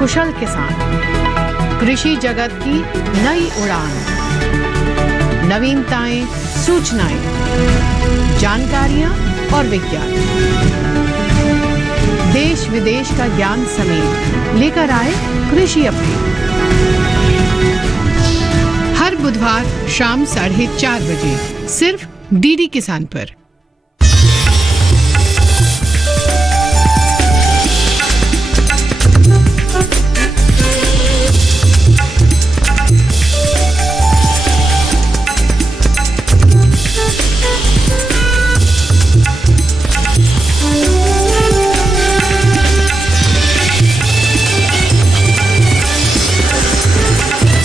कुशल किसान, कृषि जगत की नई उड़ान, नवीनताएं, सूचनाएं, जानकारियां और विज्ञान, देश विदेश का ज्ञान समेत लेकर आए कृषि अपडेट। हर बुधवार शाम 4:30 बजे सिर्फ डीडी किसान पर।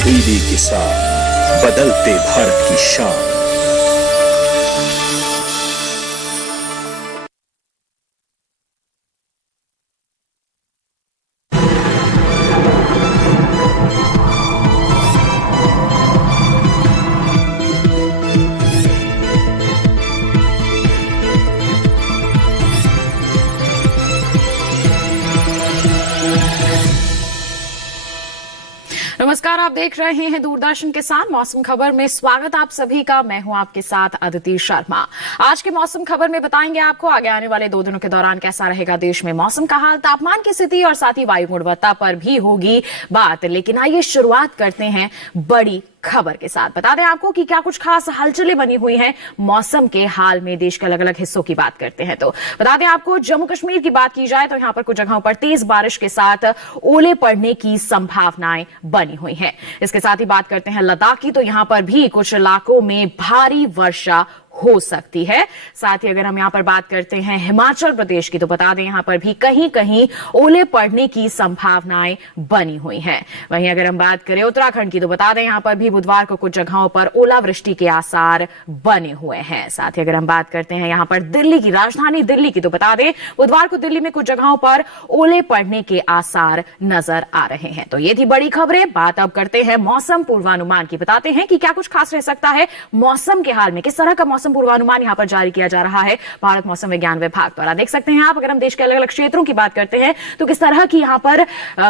डीडी किसान, बदलते भारत की शान। नमस्कार, आप देख रहे हैं दूरदर्शन किसान। मौसम खबर में स्वागत आप सभी का। मैं हूं आपके साथ अदिति शर्मा। आज के मौसम खबर में बताएंगे आपको आगे आने वाले 2 दिनों के दौरान कैसा रहेगा देश में मौसम का हाल, तापमान की स्थिति और साथ ही वायु गुणवत्ता पर भी होगी बात। लेकिन आइए शुरुआत करते हैं बड़ी खबर के साथ। बता दें आपको कि क्या कुछ खास हलचलें बनी हुई हैं मौसम के हाल में। देश के अलग अलग हिस्सों की बात करते हैं तो बता दें आपको, जम्मू कश्मीर की बात की जाए तो यहां पर कुछ जगहों पर तेज बारिश के साथ ओले पड़ने की संभावनाएं बनी हुई हैं। इसके साथ ही बात करते हैं लद्दाख की, तो यहां पर भी कुछ इलाकों में भारी वर्षा हो सकती है। साथ ही अगर हम यहां पर बात करते हैं हिमाचल प्रदेश की, तो बता दें यहां पर भी कहीं कहीं ओले पड़ने की संभावनाएं बनी हुई हैं। वहीं अगर हम बात करें उत्तराखंड की, तो बता दें यहां पर भी बुधवार को कुछ जगहों पर ओलावृष्टि के आसार बने हुए हैं। साथ ही अगर हम बात करते हैं यहां पर दिल्ली की, राजधानी दिल्ली की, तो बता दें बुधवार को दिल्ली में कुछ जगहों पर ओले पड़ने के आसार नजर आ रहे हैं। तो ये थी बड़ी खबरें। बात अब करते हैं मौसम पूर्वानुमान की। बताते हैं कि क्या कुछ खास रह सकता है मौसम के हाल में, किस तरह का मौसम पूर्वानुमान यहां पर जारी किया जा रहा है भारत मौसम विज्ञान विभाग द्वारा। देख सकते हैं आप, अगर हम देश के अलग अलग क्षेत्रों की बात करते हैं तो किस तरह की यहां पर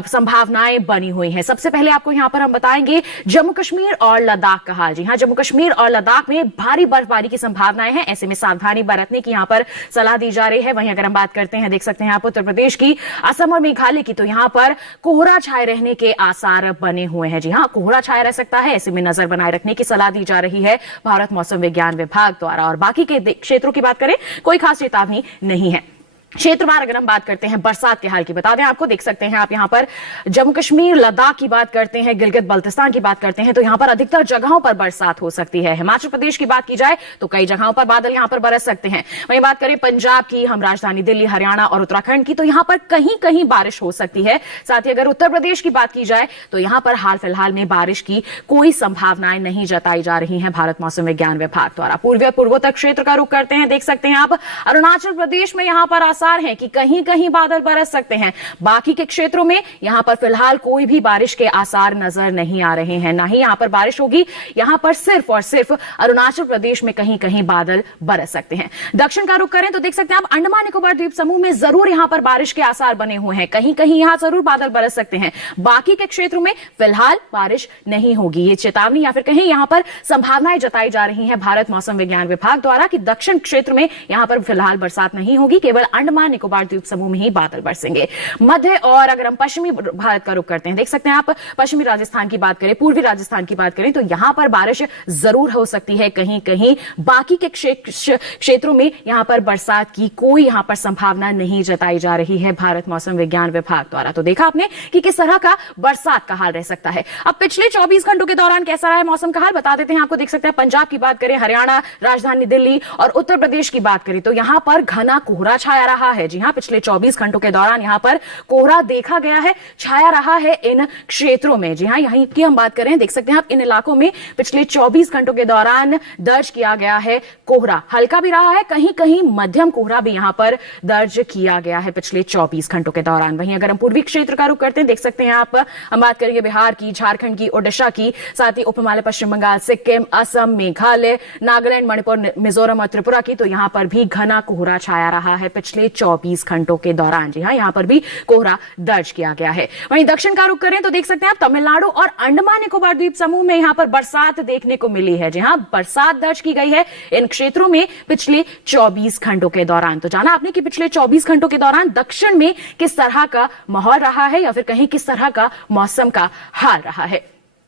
संभावनाएं बनी हुई हैं। सबसे पहले आपको यहां पर हम बताएंगे जम्मू कश्मीर और लद्दाख का हाल। जी हां, जम्मू कश्मीर और लद्दाख में भारी बर्फबारी की संभावनाएं हैं। ऐसे में सावधानी बरतने की यहां पर सलाह दी जा रही है। वहीं अगर हम बात करते हैं, देख सकते हैं आप उत्तर प्रदेश की, असम और मेघालय की, तो यहां पर कोहरा छाए रहने के आसार बने हुए हैं। जी हां, कोहरा छाया रह सकता है। ऐसे में नजर बनाए रखने की सलाह दी जा रही है भारत मौसम विज्ञान विभाग द्वारा। और बाकी के क्षेत्रों की बात करें, कोई खास चेतावनी नहीं है। क्षेत्रवार अगर हम बात करते हैं बरसात के हाल की, बता दें आपको, देख सकते हैं आप यहां पर जम्मू कश्मीर लद्दाख की बात करते हैं, गिलगित बल्तिस्तान की बात करते हैं, तो यहां पर अधिकतर जगहों पर बरसात हो सकती है। हिमाचल प्रदेश की बात की जाए तो कई जगहों पर बादल यहां पर बरस सकते हैं। वहीं बात करें पंजाब की, हम राजधानी दिल्ली, हरियाणा और उत्तराखंड की, तो यहां पर कहीं कहीं बारिश हो सकती है। साथ ही अगर उत्तर प्रदेश की बात की जाए तो यहां पर हाल फिलहाल में बारिश की कोई संभावनाएं नहीं जताई जा रही है भारत मौसम विज्ञान विभाग द्वारा। पूर्वी और पूर्वोत्तर क्षेत्र का रुख करते हैं। देख सकते हैं आप अरुणाचल प्रदेश में यहां पर आसार है कि कहीं कहीं बादल बरस सकते हैं। बाकी के क्षेत्रों में यहां पर फिलहाल कोई भी बारिश के आसार नजर नहीं आ रहे हैं, ना ही यहां पर बारिश होगी। यहां पर सिर्फ और सिर्फ अरुणाचल प्रदेश में कहीं कहीं बादल बरस सकते हैं। दक्षिण का रुख करें तो देख सकते हैं आप अंडमान निकोबार द्वीप समूह में जरूर यहां पर बारिश के आसार बने हुए हैं। कहीं कहीं यहां जरूर बादल बरस सकते हैं। बाकी के क्षेत्रों में फिलहाल बारिश नहीं होगी। ये चेतावनी या फिर कहीं यहां पर संभावनाएं जताई जा रही है भारत मौसम विज्ञान विभाग द्वारा कि दक्षिण क्षेत्र में यहां पर फिलहाल बरसात नहीं होगी, केवल अंडमान निकोबार द्वीप समूह में ही बादल बरसेंगे। मध्य और अगर हम पश्चिमी भारत का रुख करते हैं, देख सकते हैं आप पश्चिमी राजस्थान की बात करें, पूर्वी राजस्थान की बात करें, तो यहां पर बारिश जरूर हो सकती है कहीं कहीं। बाकी के क्षेत्रों में यहां पर बरसात की कोई यहां पर संभावना नहीं जताई जा रही है भारत मौसम विज्ञान विभाग द्वारा। तो देखा आपने कि किस तरह का बरसात का हाल रह सकता है। अब पिछले 24 घंटों के दौरान कैसा रहा है मौसम का हाल बता देते हैं आपको। देख सकते हैं पंजाब की बात करें, हरियाणा, राजधानी दिल्ली और उत्तर प्रदेश की बात करें तो यहां पर घना कोहरा छाया रहा है। जी हां, पिछले 24 घंटों के दौरान यहां पर कोहरा देखा गया है, छाया रहा है इन क्षेत्रों में। जी हां, यहीं की हम बात करें, देख सकते हैं आप इन इलाकों में पिछले 24 घंटों के दौरान दर्ज किया गया है कोहरा। हल्का भी रहा है, कहीं कहीं मध्यम कोहरा भी यहां पर दर्ज किया गया है पिछले 24 घंटों के दौरान। वहीं अगर हम पूर्वी क्षेत्र का रुख करते हैं, देख सकते हैं आप, हम बात करेंगे बिहार की, झारखंड की, ओडिशा की, साथ ही उप हिमालय पश्चिम बंगाल, सिक्किम, असम, मेघालय, नागालैंड, मणिपुर, मिजोरम और त्रिपुरा की, तो यहां पर भी घना कोहरा छाया रहा है पिछले पिछले 24 घंटों के दौरान। जी हाँ, यहां पर भी कोहरा दर्ज किया गया है। वहीं दक्षिण का रुख करें तो देख सकते हैं आप तमिलनाडु और अंडमान निकोबार द्वीप समूह में यहां पर बरसात देखने को मिली है। जी हाँ, बरसात दर्ज की गई है इन क्षेत्रों में पिछले 24 घंटों के दौरान। तो जाना आपने कि पिछले 24 घंटों के दौरान दक्षिण में किस तरह का माहौल रहा है या फिर कहीं किस तरह का मौसम का हाल रहा है।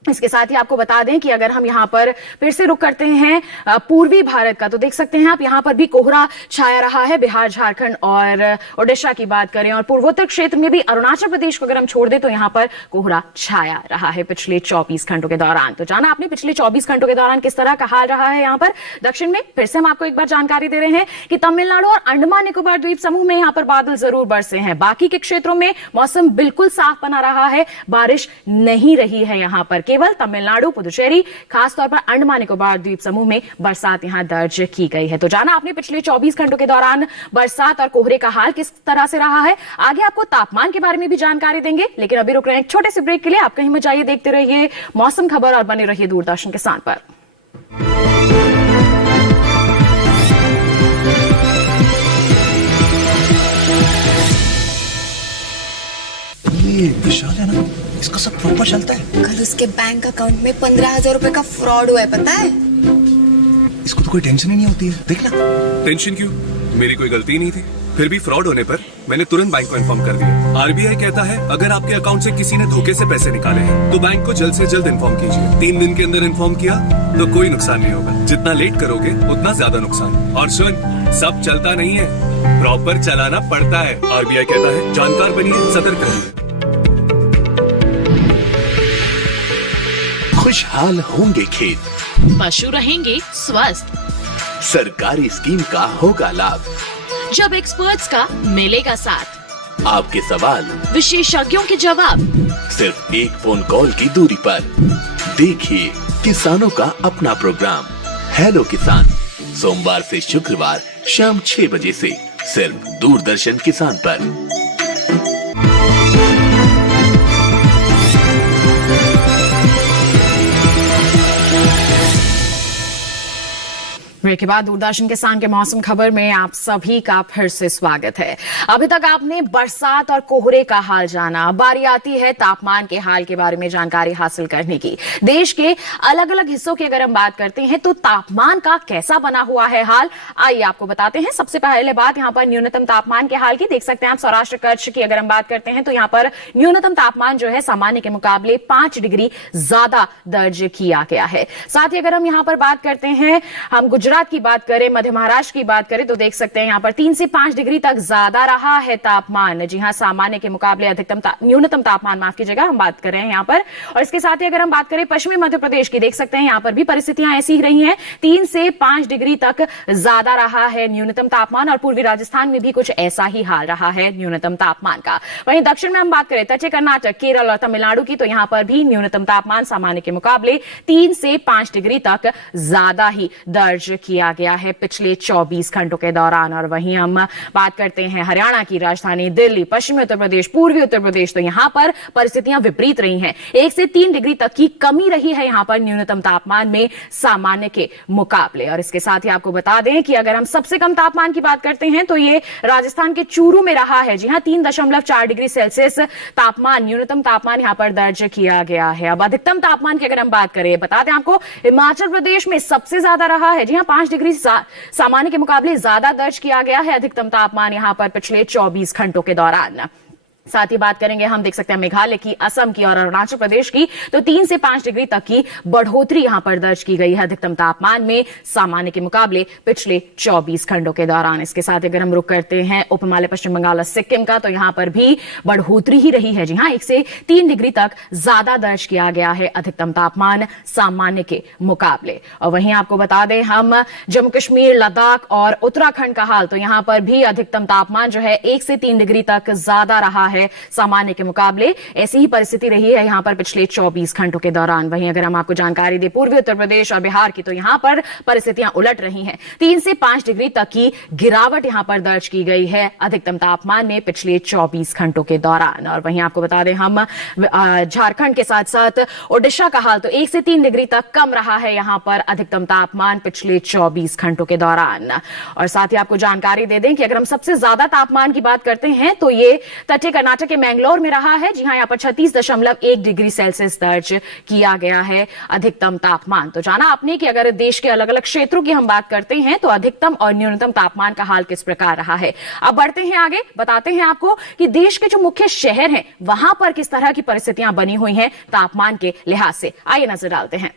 इसके साथ ही आपको बता दें कि अगर हम यहां पर फिर से रुक करते हैं पूर्वी भारत का, तो देख सकते हैं आप यहां पर भी कोहरा छाया रहा है। बिहार, झारखंड और ओडिशा की बात करें और पूर्वोत्तर क्षेत्र में भी अरुणाचल प्रदेश को अगर हम छोड़ दें तो यहां पर कोहरा छाया रहा है पिछले 24 घंटों के दौरान। तो जाना आपने पिछले 24 घंटों के दौरान किस तरह का हाल रहा है यहां पर दक्षिण में। फिर से हम आपको एक बार जानकारी दे रहे हैं कि तमिलनाडु और अंडमान निकोबार द्वीप समूह में यहां पर बादल जरूर बरसे हैं। बाकी के क्षेत्रों में मौसम बिल्कुल साफ बना रहा है, बारिश नहीं रही है यहां पर। केवल तमिलनाडु, पुदुचेरी, खासतौर पर अंडमान निकोबार द्वीप समूह में बरसात यहां दर्ज की गई है। तो जाना आपने पिछले 24 घंटों के दौरान बरसात और कोहरे का हाल किस तरह से रहा है। आगे आपको तापमान के बारे में भी जानकारी देंगे, लेकिन अभी रुक रहे हैं एक छोटे से ब्रेक के लिए। आप कहीं मत जाइए, देखते रहिए मौसम खबर और बने रहिए दूरदर्शन किसान पर। ये विशाल है ना, इसका सब प्रॉपर चलता है। कल उसके बैंक अकाउंट में 15,000 रुपए का फ्रॉड हुआ है, पता है? इसको तो कोई टेंशन ही नहीं होती है, देखना। टेंशन क्यों? मेरी कोई गलती ही नहीं थी। फिर भी फ्रॉड होने पर मैंने तुरंत बैंक को इन्फॉर्म कर दिया। आरबीआई कहता है अगर आपके अकाउंट से किसी ने धोखे से पैसे निकाले हैं तो बैंक को जल्द से जल्द इन्फॉर्म कीजिए। 3 दिन के अंदर इन्फॉर्म किया तो कोई नुकसान नहीं होगा। जितना लेट करोगे उतना ज्यादा नुकसान। और सुन, सब चलता नहीं है, प्रॉपर चलाना पड़ता है। आरबीआई कहता है जानकार बनिए, सतर्क रहिए। खुशहाल होंगे खेत, पशु रहेंगे स्वस्थ, सरकारी स्कीम का होगा लाभ। जब एक्सपर्ट्स का मिलेगा साथ, आपके सवाल विशेषज्ञों के जवाब, सिर्फ एक फोन कॉल की दूरी पर। देखिए किसानों का अपना प्रोग्राम हेलो किसान, सोमवार से शुक्रवार शाम 6 बजे से सिर्फ दूरदर्शन किसान पर। ब्रेक के बाद दूरदर्शन किसान के मौसम खबर में आप सभी का फिर से स्वागत है। अभी तक आपने बरसात और कोहरे का हाल जाना, बारी आती है तापमान के हाल के बारे में जानकारी हासिल करने की। देश के अलग अलग हिस्सों की अगर हम बात करते हैं तो तापमान का कैसा बना हुआ है हाल, आइए आपको बताते हैं। सबसे पहले बात यहां पर न्यूनतम तापमान के हाल की। देख सकते हैं आप सौराष्ट्र कच्छ की अगर हम बात करते हैं तो यहां पर न्यूनतम तापमान जो है सामान्य के मुकाबले 5 डिग्री ज्यादा दर्ज किया गया है। साथ ही अगर हम यहां पर बात करते हैं, हम गुजरात की बात करें, मध्य महाराष्ट्र की बात करें तो देख सकते हैं यहां पर 3 से 5 डिग्री तक ज्यादा रहा है तापमान। जी हां, सामान्य के मुकाबले न्यूनतम तापमान, माफ कीजिएगा, हम बात कर रहे हैं यहां पर। और इसके साथ ही अगर हम बात करें पश्चिमी मध्य प्रदेश की, देख सकते हैं यहां पर भी परिस्थितियां ऐसी ही रही हैं। 3 से 5 डिग्री तक ज्यादा रहा है न्यूनतम तापमान और पूर्वी राजस्थान में भी कुछ ऐसा ही हाल रहा है न्यूनतम तापमान का। वहीं दक्षिण में हम बात करें तटीय कर्नाटक, केरल और तमिलनाडु की, तो यहां पर भी न्यूनतम तापमान सामान्य के मुकाबले 3 से 5 डिग्री तक ज्यादा ही दर्ज किया गया है पिछले 24 घंटों के दौरान। और वहीं हम बात करते हैं हरियाणा की, राजधानी दिल्ली, पश्चिमी उत्तर प्रदेश, पूर्वी उत्तर प्रदेश, तो यहां पर परिस्थितियां विपरीत रही हैं। 1 से 3 डिग्री तक की कमी रही है यहां पर न्यूनतम तापमान में सामान्य के मुकाबले। और इसके साथ ही आपको बता दें कि अगर हम सबसे कम तापमान की बात करते हैं तो ये राजस्थान के चूरू में रहा है। जी हां, 3.4 डिग्री सेल्सियस तापमान, न्यूनतम तापमान यहां पर दर्ज किया गया है। अब अधिकतम तापमान की अगर हम बात करें, बता दें आपको हिमाचल प्रदेश में सबसे ज्यादा रहा है। जी हां, 5 डिग्री सामान्य के मुकाबले ज्यादा दर्ज किया गया है अधिकतम तापमान यहां पर पिछले 24 घंटों के दौरान। साथ ही बात करेंगे, हम देख सकते हैं मेघालय की, असम की और अरुणाचल प्रदेश की, तो 3 से 5 डिग्री तक की बढ़ोतरी यहां पर दर्ज की गई है अधिकतम तापमान में सामान्य के मुकाबले पिछले 24 घंटों के दौरान। इसके साथ अगर हम रुक करते हैं उप हिमालय, पश्चिम बंगाल और सिक्किम का, तो यहां पर भी बढ़ोतरी ही रही है। जी हां, 1 से 3 डिग्री तक ज्यादा दर्ज किया गया है अधिकतम तापमान सामान्य के मुकाबले। और वहीं आपको बता दें हम जम्मू कश्मीर, लद्दाख और उत्तराखंड का हाल, तो यहां पर भी अधिकतम तापमान जो है 1 से 3 डिग्री तक ज्यादा रहा है है सामान्य के मुकाबले। ऐसी ही परिस्थिति रही है यहाँ पर पिछले 24 घंटों के दौरान। वहीं अगर हम आपको जानकारी दें पूर्वी उत्तर प्रदेश और बिहार की, तो यहाँ पर परिस्थितियां उलट रही हैं। 3 से 5 डिग्री तक की गिरावट यहाँ पर दर्ज की गई है अधिकतम तापमान में पिछले 24 घंटों के दौरान। और वहीं आपको बता दें हम झारखंड के साथ साथ ओडिशा का हाल, तो 1 से 3 डिग्री तक कम रहा है यहाँ पर अधिकतम तापमान पिछले 24 घंटों के दौरान। और साथ ही आपको जानकारी दे दें कि अगर हम सबसे ज्यादा तापमान की बात करते हैं तो ये तटीय कर्नाटक के मैंगलोर में रहा है। जी हां, यहाँ पर 36.1 डिग्री सेल्सियस दर्ज किया गया है अधिकतम तापमान। तो जाना आपने कि अगर देश के अलग अलग क्षेत्रों की हम बात करते हैं तो अधिकतम और न्यूनतम तापमान का हाल किस प्रकार रहा है। अब बढ़ते हैं आगे, बताते हैं आपको कि देश के जो मुख्य शहर हैं वहां पर किस तरह की परिस्थितियां बनी हुई हैं तापमान के लिहाज से। आइए नजर डालते हैं।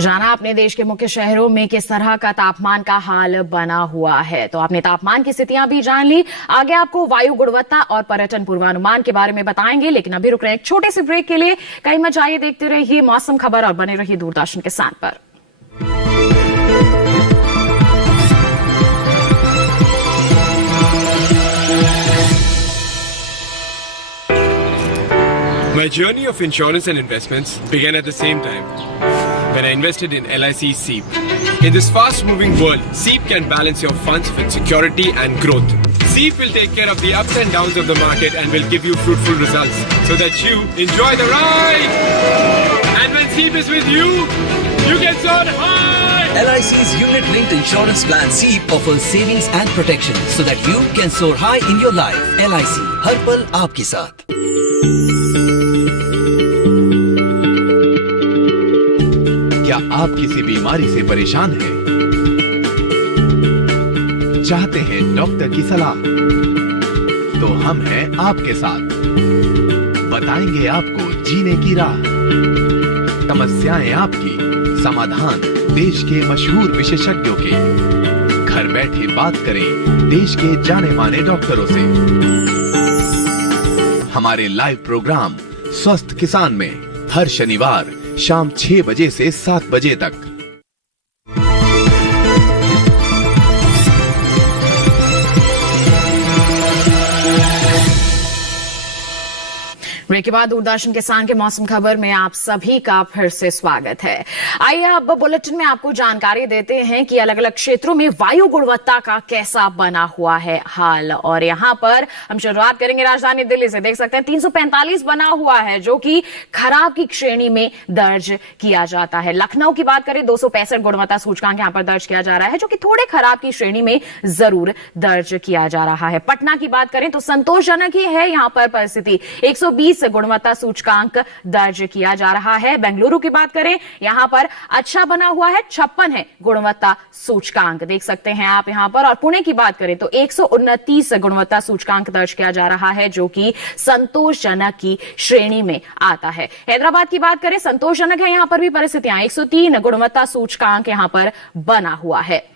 जाना आपने देश के मुख्य शहरों में किस तरह का तापमान का हाल बना हुआ है। तो आपने तापमान की स्थितियां भी जान ली। आगे आपको वायु गुणवत्ता और पर्यटन पूर्वानुमान के बारे में बताएंगे, लेकिन अभी रुक रहे हैं एक छोटे से ब्रेक के लिए। कहीं मत जाइए, देखते रहिए मौसम खबर और बने रहिए दूरदर्शन किसान पर। My journey of insurance and investments began at the same time when I invested in LIC SEEP. In this fast-moving world, SEEP can balance your funds with security and growth. SEEP will take care of the ups and downs of the market and will give you fruitful results so that you enjoy the ride. And when SEEP is with you, you can soar high. LIC's unit-linked insurance plan SEEP offers savings and protection so that you can soar high in your life. LIC, हर पल आपके साथ। क्या आप किसी बीमारी से परेशान हैं? चाहते हैं डॉक्टर की सलाह? तो हम हैं आपके साथ। बताएंगे आपको जीने की राह। समस्याएं आपकी, समाधान देश के मशहूर विशेषज्ञों के। घर बैठे बात करें देश के जाने माने डॉक्टरों से। हमारे लाइव प्रोग्राम स्वस्थ किसान में हर शनिवार शाम 6 बजे से 7 बजे तक। ब्रेक के बाद दूरदर्शन किसान के मौसम खबर में आप सभी का फिर से स्वागत है। आइए अब बुलेटिन में आपको जानकारी देते हैं कि अलग अलग क्षेत्रों में वायु गुणवत्ता का कैसा बना हुआ है हाल। और यहाँ पर हम शुरुआत करेंगे राजधानी दिल्ली से। देख सकते हैं 345 बना हुआ है, जो कि खराब की श्रेणी में दर्ज किया जाता है। लखनऊ की बात करें 265 गुणवत्ता सूचकांक यहाँ पर दर्ज किया जा रहा है, जो कि थोड़े खराब की श्रेणी में जरूर दर्ज किया जा रहा है। पटना की बात करें तो संतोषजनक ही है यहाँ पर परिस्थिति, 120 गुणवत्ता सूचकांक दर्ज किया जा रहा है। बेंगलुरु की बात करें, यहां पर अच्छा बना हुआ है, 56 है गुणवत्ता सूचकांक, देख सकते हैं आप यहां पर। और पुणे की बात करें तो 129 गुणवत्ता सूचकांक दर्ज किया जा रहा है, जो कि संतोषजनक की श्रेणी में आता है। हैदराबाद की बात करें, संतोषजनक है यहां पर भी परिस्थितियां, 103 गुणवत्ता सूचकांक यहां पर बना हुआ है।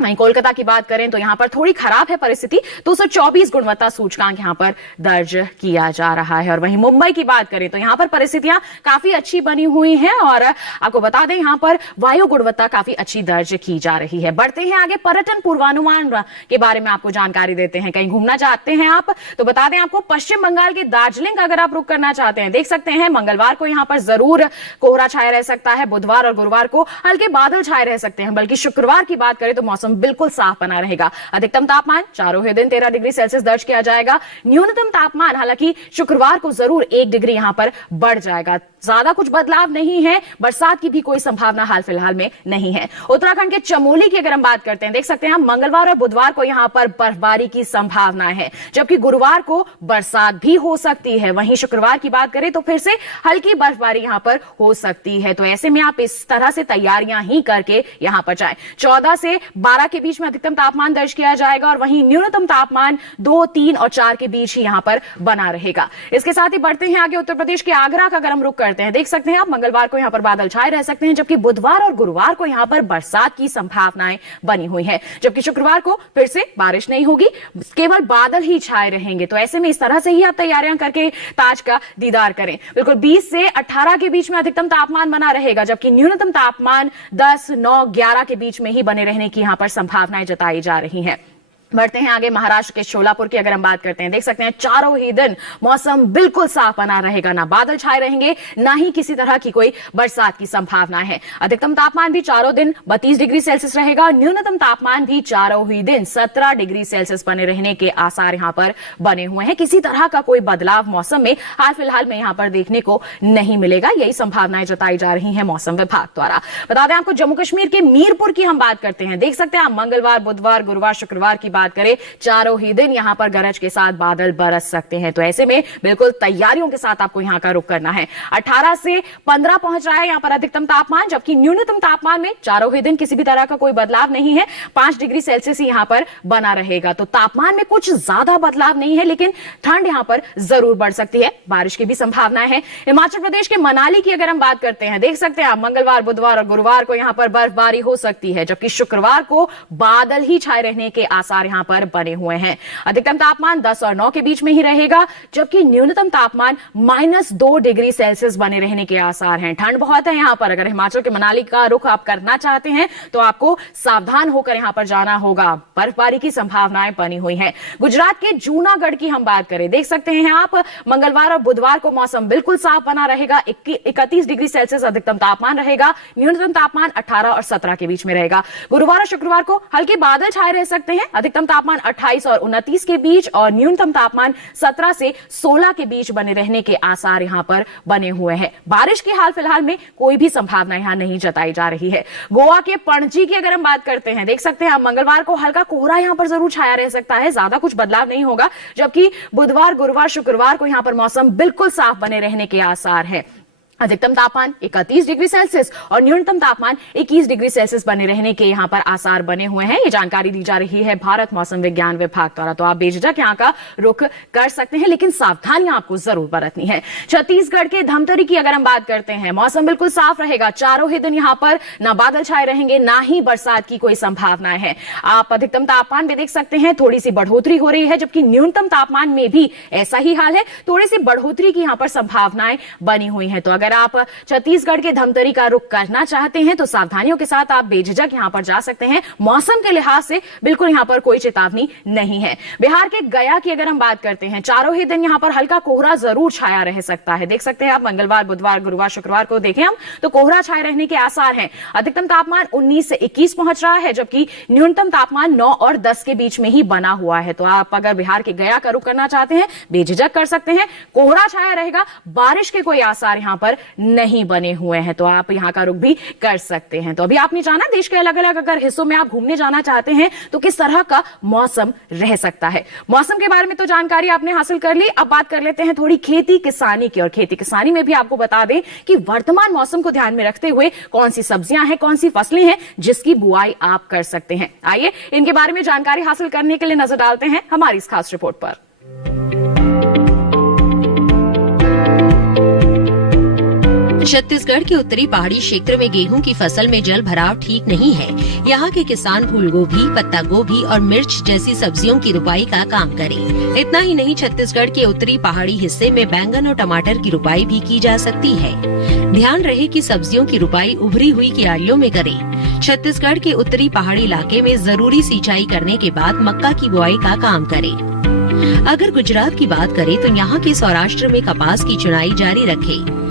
वहीं कोलकाता की बात करें तो यहां पर थोड़ी खराब है परिस्थिति, 224 गुणवत्ता सूचकांक यहां पर दर्ज किया जा रहा है। और वहीं मुंबई की बात करें तो यहां पर परिस्थितियां काफी अच्छी बनी हुई हैं और आपको बता दें यहां पर वायु गुणवत्ता काफी अच्छी दर्ज की जा रही है। बढ़ते हैं आगे, पर्यटन पूर्वानुमान के बारे में आपको जानकारी देते हैं। कहीं घूमना चाहते हैं आप तो बता दें आपको, पश्चिम बंगाल के दार्जिलिंग अगर आप रुक करना चाहते हैं, देख सकते हैं मंगलवार को यहां पर जरूर कोहरा छाया रह सकता है। बुधवार और गुरुवार को हल्के बादल छाए रह सकते हैं, बल्कि शुक्रवार की बात करें तो मौसम मौसम बिल्कुल साफ बना रहेगा। अधिकतम तापमान चारों ही दिन 13 डिग्री सेल्सियस दर्ज किया जाएगा। न्यूनतम तापमान हालांकि शुक्रवार को जरूर 1 डिग्री यहां पर बढ़ जाएगा। ज्यादा कुछ बदलाव नहीं है, बरसात की भी कोई संभावना हाल फिलहाल में नहीं है। उत्तराखंड के चमोली की अगर हम बात करते हैं, देख सकते हैं हम मंगलवार और बुधवार को यहां पर बर्फबारी की संभावना है, जबकि गुरुवार को बरसात भी हो सकती है। वहीं शुक्रवार की बात करें तो फिर से हल्की बर्फबारी यहां पर हो सकती है। तो ऐसे में आप इस तरह से तैयारियां ही करके यहां पर जाएं। 14 से 12 के बीच में अधिकतम तापमान दर्ज किया जाएगा और वहीं न्यूनतम तापमान 2, 3 और 4 के बीच ही यहां पर बना रहेगा। इसके साथ ही बढ़ते हैं आगे उत्तर प्रदेश के आगरा का अगर हम रुख करते हैं, देख सकते हैं आप मंगलवार को यहां पर बादल छाए रह सकते हैं, जबकि बुधवार और गुरुवार को यहां पर बरसात की संभावनाएं बनी हुई है। जबकि शुक्रवार को फिर से बारिश नहीं होगी, केवल बादल ही छाए रहेंगे। तो ऐसे में इस तरह से ही आप तैयारियां करके ताज का दीदार करें। बिल्कुल 20 से 18 के बीच में अधिकतम तापमान बना रहेगा, जबकि न्यूनतम तापमान 10, 9, 11 के बीच में ही बने रहने की यहां पर संभावनाएं जताई जा रही हैं। बढ़ते हैं आगे महाराष्ट्र के शोलापुर की अगर हम बात करते हैं, देख सकते हैं चारों ही दिन मौसम बिल्कुल साफ बना रहेगा, ना बादल छाए रहेंगे, ना ही किसी तरह की कोई बरसात की संभावना है। अधिकतम तापमान भी चारों दिन 32 डिग्री सेल्सियस रहेगा, न्यूनतम तापमान भी चारों ही दिन 17 डिग्री सेल्सियस बने रहने के आसार यहां पर बने हुए हैं। किसी तरह का कोई बदलाव मौसम में हाल फिलहाल में यहां पर देखने को नहीं मिलेगा, यही संभावनाएं जताई जा रही है मौसम विभाग द्वारा। बता दें आपको जम्मू कश्मीर के मीरपुर की हम बात करते हैं, देख सकते हैं आप मंगलवार, बुधवार, गुरुवार, शुक्रवार की बात करें, चारों ही दिन यहां पर गरज के साथ बादल बरस सकते हैं। तो ऐसे में बिल्कुल तैयारियों के साथ आपको यहां का रुख करना है। 18 से 15 पहुंच रहा है यहां पर अधिकतम तापमान, जबकि न्यूनतम तापमान में चारों ही दिन किसी भी तरह का कोई बदलाव नहीं है, 5 डिग्री सेल्सियस ही यहां पर बना रहेगा। तो तापमान में कुछ ज्यादा बदलाव नहीं है, लेकिन ठंड यहां पर जरूर बढ़ सकती है, बारिश की भी संभावना है। हिमाचल प्रदेश के मनाली की अगर हम बात करते हैं, देख सकते हैं आप मंगलवार, बुधवार और गुरुवार को यहां पर बर्फबारी हो सकती है, जबकि शुक्रवार को बादल ही छाए रहने के आसार यहां पर बने हुए हैं। अधिकतम तापमान 10 और 9 के बीच में ही रहेगा, जबकि न्यूनतम तापमान -2 डिग्री सेल्सियस बने रहने के आसार हैं। ठंड बहुत है यहां पर। अगर हिमाचल के मनाली का रुख आप करना चाहते हैं तो आपको सावधान होकर यहां पर जाना होगा, बर्फबारी की संभावनाएं बनी हुई हैं। गुजरात के जूनागढ़ की हम बात करें, देख सकते हैं आप मंगलवार और बुधवार को मौसम बिल्कुल साफ बना रहेगा, 31 डिग्री सेल्सियस अधिकतम तापमान रहेगा, न्यूनतम तापमान 18 और 17 के बीच में रहेगा। गुरुवार और शुक्रवार को हल्के बादल छाए रह सकते हैं, अधिकतम तापमान 28 और 29 के बीच और न्यूनतम तापमान 17 से 16 के बीच बने रहने के आसार यहां पर बने हुए हैं। बारिश की हाल फिलहाल में कोई भी संभावना यहां नहीं जताई जा रही है। गोवा के पणजी की अगर हम बात करते हैं, देख सकते हैं आप मंगलवार को हल्का कोहरा यहां पर जरूर छाया रह सकता है, ज्यादा कुछ बदलाव नहीं होगा, जबकि बुधवार, गुरुवार, शुक्रवार को यहां पर मौसम बिल्कुल साफ बने रहने के आसार है। अधिकतम तापमान 31 डिग्री सेल्सियस और न्यूनतम तापमान 21 डिग्री सेल्सियस बने रहने के यहां पर आसार बने हुए हैं। ये जानकारी दी जा रही है भारत मौसम विज्ञान विभाग द्वारा। तो आप बेझिझक यहां का रुख कर सकते हैं, लेकिन सावधानियां आपको जरूर बरतनी है। छत्तीसगढ़ के धमतरी की अगर हम बात करते हैं, मौसम बिल्कुल साफ रहेगा, चारों ही दिन यहां पर ना बादल छाए रहेंगे, ना ही बरसात की कोई संभावना है। आप अधिकतम तापमान में देख सकते हैं थोड़ी सी बढ़ोतरी हो रही है, जबकि न्यूनतम तापमान में भी ऐसा ही हाल है, थोड़ी सी बढ़ोतरी की यहां पर संभावनाएं बनी हुई है। तो अगर आप छत्तीसगढ़ के धमतरी का रुख करना चाहते हैं तो सावधानियों के साथ आप बेझिझक यहां पर जा सकते हैं। मौसम के लिहाज से बिल्कुल यहां पर कोई चेतावनी नहीं है। बिहार के गया की अगर हम बात करते हैं, चारों ही दिन यहां पर हल्का कोहरा जरूर छाया रह सकता है। देख सकते हैं आप मंगलवार, बुधवार, गुरुवार, शुक्रवार को देखें हम तो कोहरा छाए रहने के आसार हैं। अधिकतम तापमान 19 से 21 पहुंच रहा है, जबकि न्यूनतम तापमान 9 और 10 के बीच में ही बना हुआ है। तो आप अगर बिहार के गया का रुख करना चाहते हैं बेझिझक कर सकते हैं। कोहरा छाया रहेगा, बारिश के कोई आसार यहां पर नहीं बने हुए हैं, तो आप यहां का रुख भी कर सकते हैं। तो अभी आपने जाना देश के अलग अलग अगर हिस्सों में आप घूमने जाना चाहते हैं तो किस तरह का मौसम रह सकता है। मौसम के बारे में तो जानकारी आपने हासिल कर ली। अब बात कर लेते हैं थोड़ी खेती किसानी की, और खेती किसानी में भी आपको बता दें कि वर्तमान मौसम को ध्यान में रखते हुए कौन सी सब्जियां हैं, कौन सी फसलें हैं जिसकी बुआई आप कर सकते हैं। आइए इनके बारे में जानकारी हासिल करने के लिए नजर डालते हैं हमारी इस खास रिपोर्ट पर। छत्तीसगढ़ के उत्तरी पहाड़ी क्षेत्र में गेहूं की फसल में जल भराव ठीक नहीं है। यहाँ के किसान फूल गोभी, पत्ता गोभी और मिर्च जैसी सब्जियों की रुपाई का काम करें। इतना ही नहीं, छत्तीसगढ़ के उत्तरी पहाड़ी हिस्से में बैंगन और टमाटर की रुपाई भी की जा सकती है। ध्यान रहे कि सब्जियों की रुपाई उभरी हुई क्यारियों में करें। छत्तीसगढ़ के उत्तरी पहाड़ी इलाके में जरूरी सिंचाई करने के बाद मक्का की बुआई का काम करें। अगर गुजरात की बात करें तो यहाँ के सौराष्ट्र में कपास की चुनाई जारी रखें।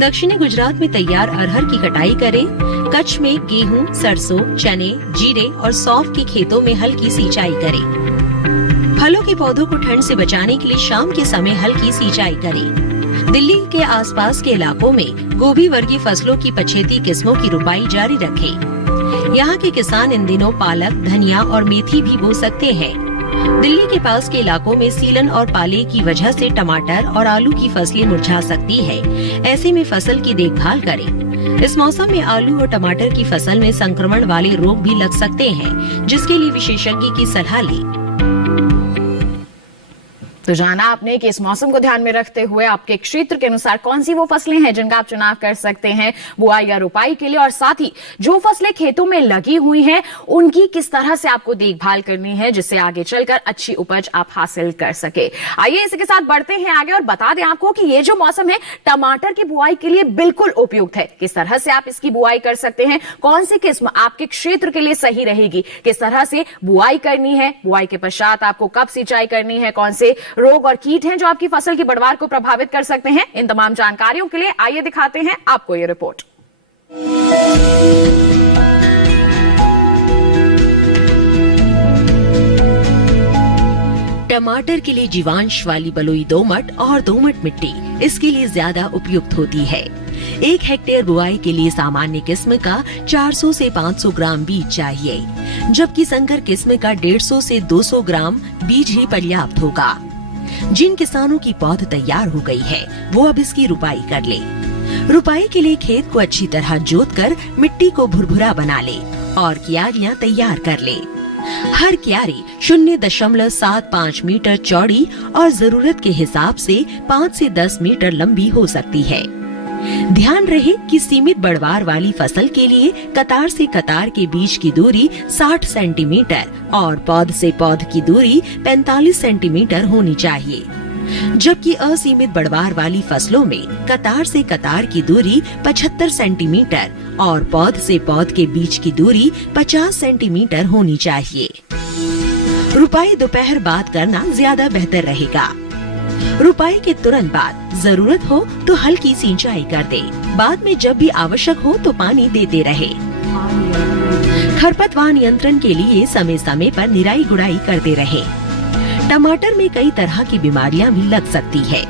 दक्षिणी गुजरात में तैयार अरहर की कटाई करें। कच्छ में गेहूं, सरसों, चने, जीरे और सौंफ के खेतों में हल्की सिंचाई करें। फलों के पौधों को ठंड से बचाने के लिए शाम के समय हल्की सिंचाई करें। दिल्ली के आसपास के इलाकों में गोभी वर्गीय फसलों की पछेती किस्मों की रुपाई जारी रखें। यहाँ के किसान इन दिनों पालक, धनिया और मेथी भी बो सकते हैं। दिल्ली के पास के इलाकों में सीलन और पाले की वजह से टमाटर और आलू की फसलें मुरझा सकती है। ऐसे में फसल की देखभाल करें। इस मौसम में आलू और टमाटर की फसल में संक्रमण वाले रोग भी लग सकते हैं, जिसके लिए विशेषज्ञ की सलाह लें। तो जाना आपने कि इस मौसम को ध्यान में रखते हुए आपके क्षेत्र के अनुसार कौन सी वो फसलें हैं जिनका आप चुनाव कर सकते हैं बुआई या रुपाई के लिए, और साथ ही जो फसलें खेतों में लगी हुई हैं उनकी किस तरह से आपको देखभाल करनी है जिससे आगे चलकर अच्छी उपज आप हासिल कर सके। आइए इसी के साथ बढ़ते हैं आगे और बता दें आपको कि ये जो मौसम है टमाटर की बुआई के लिए बिल्कुल उपयुक्त है। किस तरह से आप इसकी बुआई कर सकते हैं, कौन सी किस्म आपके क्षेत्र के लिए सही रहेगी, किस तरह से बुआई करनी है, बुआई के पश्चात आपको कब सिंचाई करनी है, कौन से रोग और कीट हैं जो आपकी फसल की पैदावार को प्रभावित कर सकते हैं, इन तमाम जानकारियों के लिए आइए दिखाते हैं आपको ये रिपोर्ट। टमाटर के लिए जीवांश वाली बलुई दोमट और दोमट मिट्टी इसके लिए ज्यादा उपयुक्त होती है। 1 हेक्टेयर बुआई के लिए सामान्य किस्म का 400 से 500 ग्राम बीज चाहिए, जबकि संकर किस्म का 150 से 200 ग्राम बीज ही पर्याप्त होगा। जिन किसानों की पौध तैयार हो गई है वो अब इसकी रुपाई कर ले। रुपाई के लिए खेत को अच्छी तरह जोतकर मिट्टी को भुरभुरा बना ले और क्यारियां तैयार कर ले। हर क्यारी 0.75 मीटर चौड़ी और जरूरत के हिसाब से 5 से 10 मीटर लंबी हो सकती है। ध्यान रहे कि सीमित बढ़वार वाली फसल के लिए कतार से कतार के बीच की दूरी 60 सेंटीमीटर और पौध से पौध की दूरी 45 सेंटीमीटर होनी चाहिए, जबकि असीमित बढ़वार वाली फसलों में कतार से कतार की दूरी 75 सेंटीमीटर और पौध से पौध के बीच की दूरी 50 सेंटीमीटर होनी चाहिए। रुपाई दोपहर बाद करना ज्यादा बेहतर रहेगा। रुपाई के तुरंत बाद जरूरत हो तो हल्की सिंचाई कर दे। बाद में जब भी आवश्यक हो तो पानी देते रहे। खरपतवार नियंत्रण के लिए समय समय पर निराई गुड़ाई करते रहे। टमाटर में कई तरह की बीमारियां भी लग सकती है।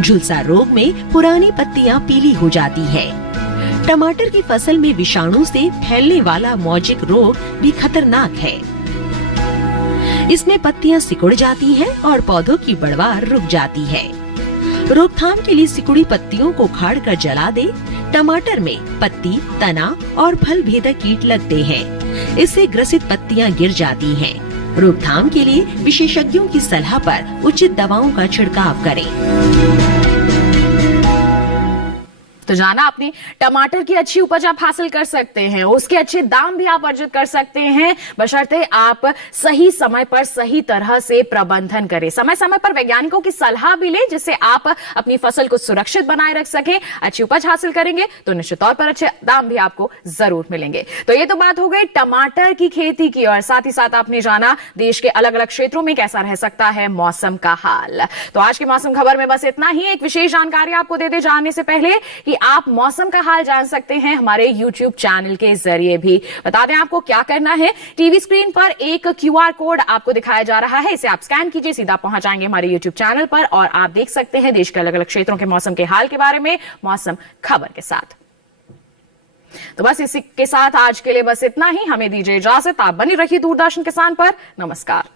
झुलसा रोग में पुरानी पत्तियां पीली हो जाती है। टमाटर की फसल में विषाणु से फैलने वाला मौजिक रोग भी खतरनाक है। इसमें पत्तियां सिकुड़ जाती हैं और पौधों की बढ़वार रुक जाती है। रोकथाम के लिए सिकुड़ी पत्तियों को उखाड़ कर जला दे। टमाटर में पत्ती, तना और फल भेदक कीट लगते हैं। इससे ग्रसित पत्तियां गिर जाती हैं। रोकथाम के लिए विशेषज्ञों की सलाह पर उचित दवाओं का छिड़काव करें। तो जाना आपने टमाटर की अच्छी उपज आप हासिल कर सकते हैं, उसके अच्छे दाम भी आप अर्जित कर सकते हैं, बशर्ते आप सही समय पर सही तरह से प्रबंधन करें। समय समय पर वैज्ञानिकों की सलाह भी लें जिससे आप अपनी फसल को सुरक्षित बनाए रख सकें। अच्छी उपज हासिल करेंगे तो निश्चित तौर पर अच्छे दाम भी आपको जरूर मिलेंगे। तो ये तो बात हो गई टमाटर की खेती की, और साथ ही साथ आपने जाना देश के अलग अलग क्षेत्रों में कैसा रह सकता है मौसम का हाल। तो आज की मौसम खबर में बस इतना ही। एक विशेष जानकारी आपको दे दे जाने से पहले कि आप मौसम का हाल जान सकते हैं हमारे YouTube चैनल के जरिए भी। बता दें आपको क्या करना है। टीवी स्क्रीन पर एक QR कोड आपको दिखाया जा रहा है, इसे आप स्कैन कीजिए, सीधा पहुंच जाएंगे हमारे YouTube चैनल पर और आप देख सकते हैं देश के अलग अलग क्षेत्रों के मौसम के हाल के बारे में मौसम खबर के साथ। तो बस इसी के साथ आज के लिए बस इतना ही। हमें दीजिए इजाजत। आप बनी रहिए दूरदर्शन किसान पर। नमस्कार।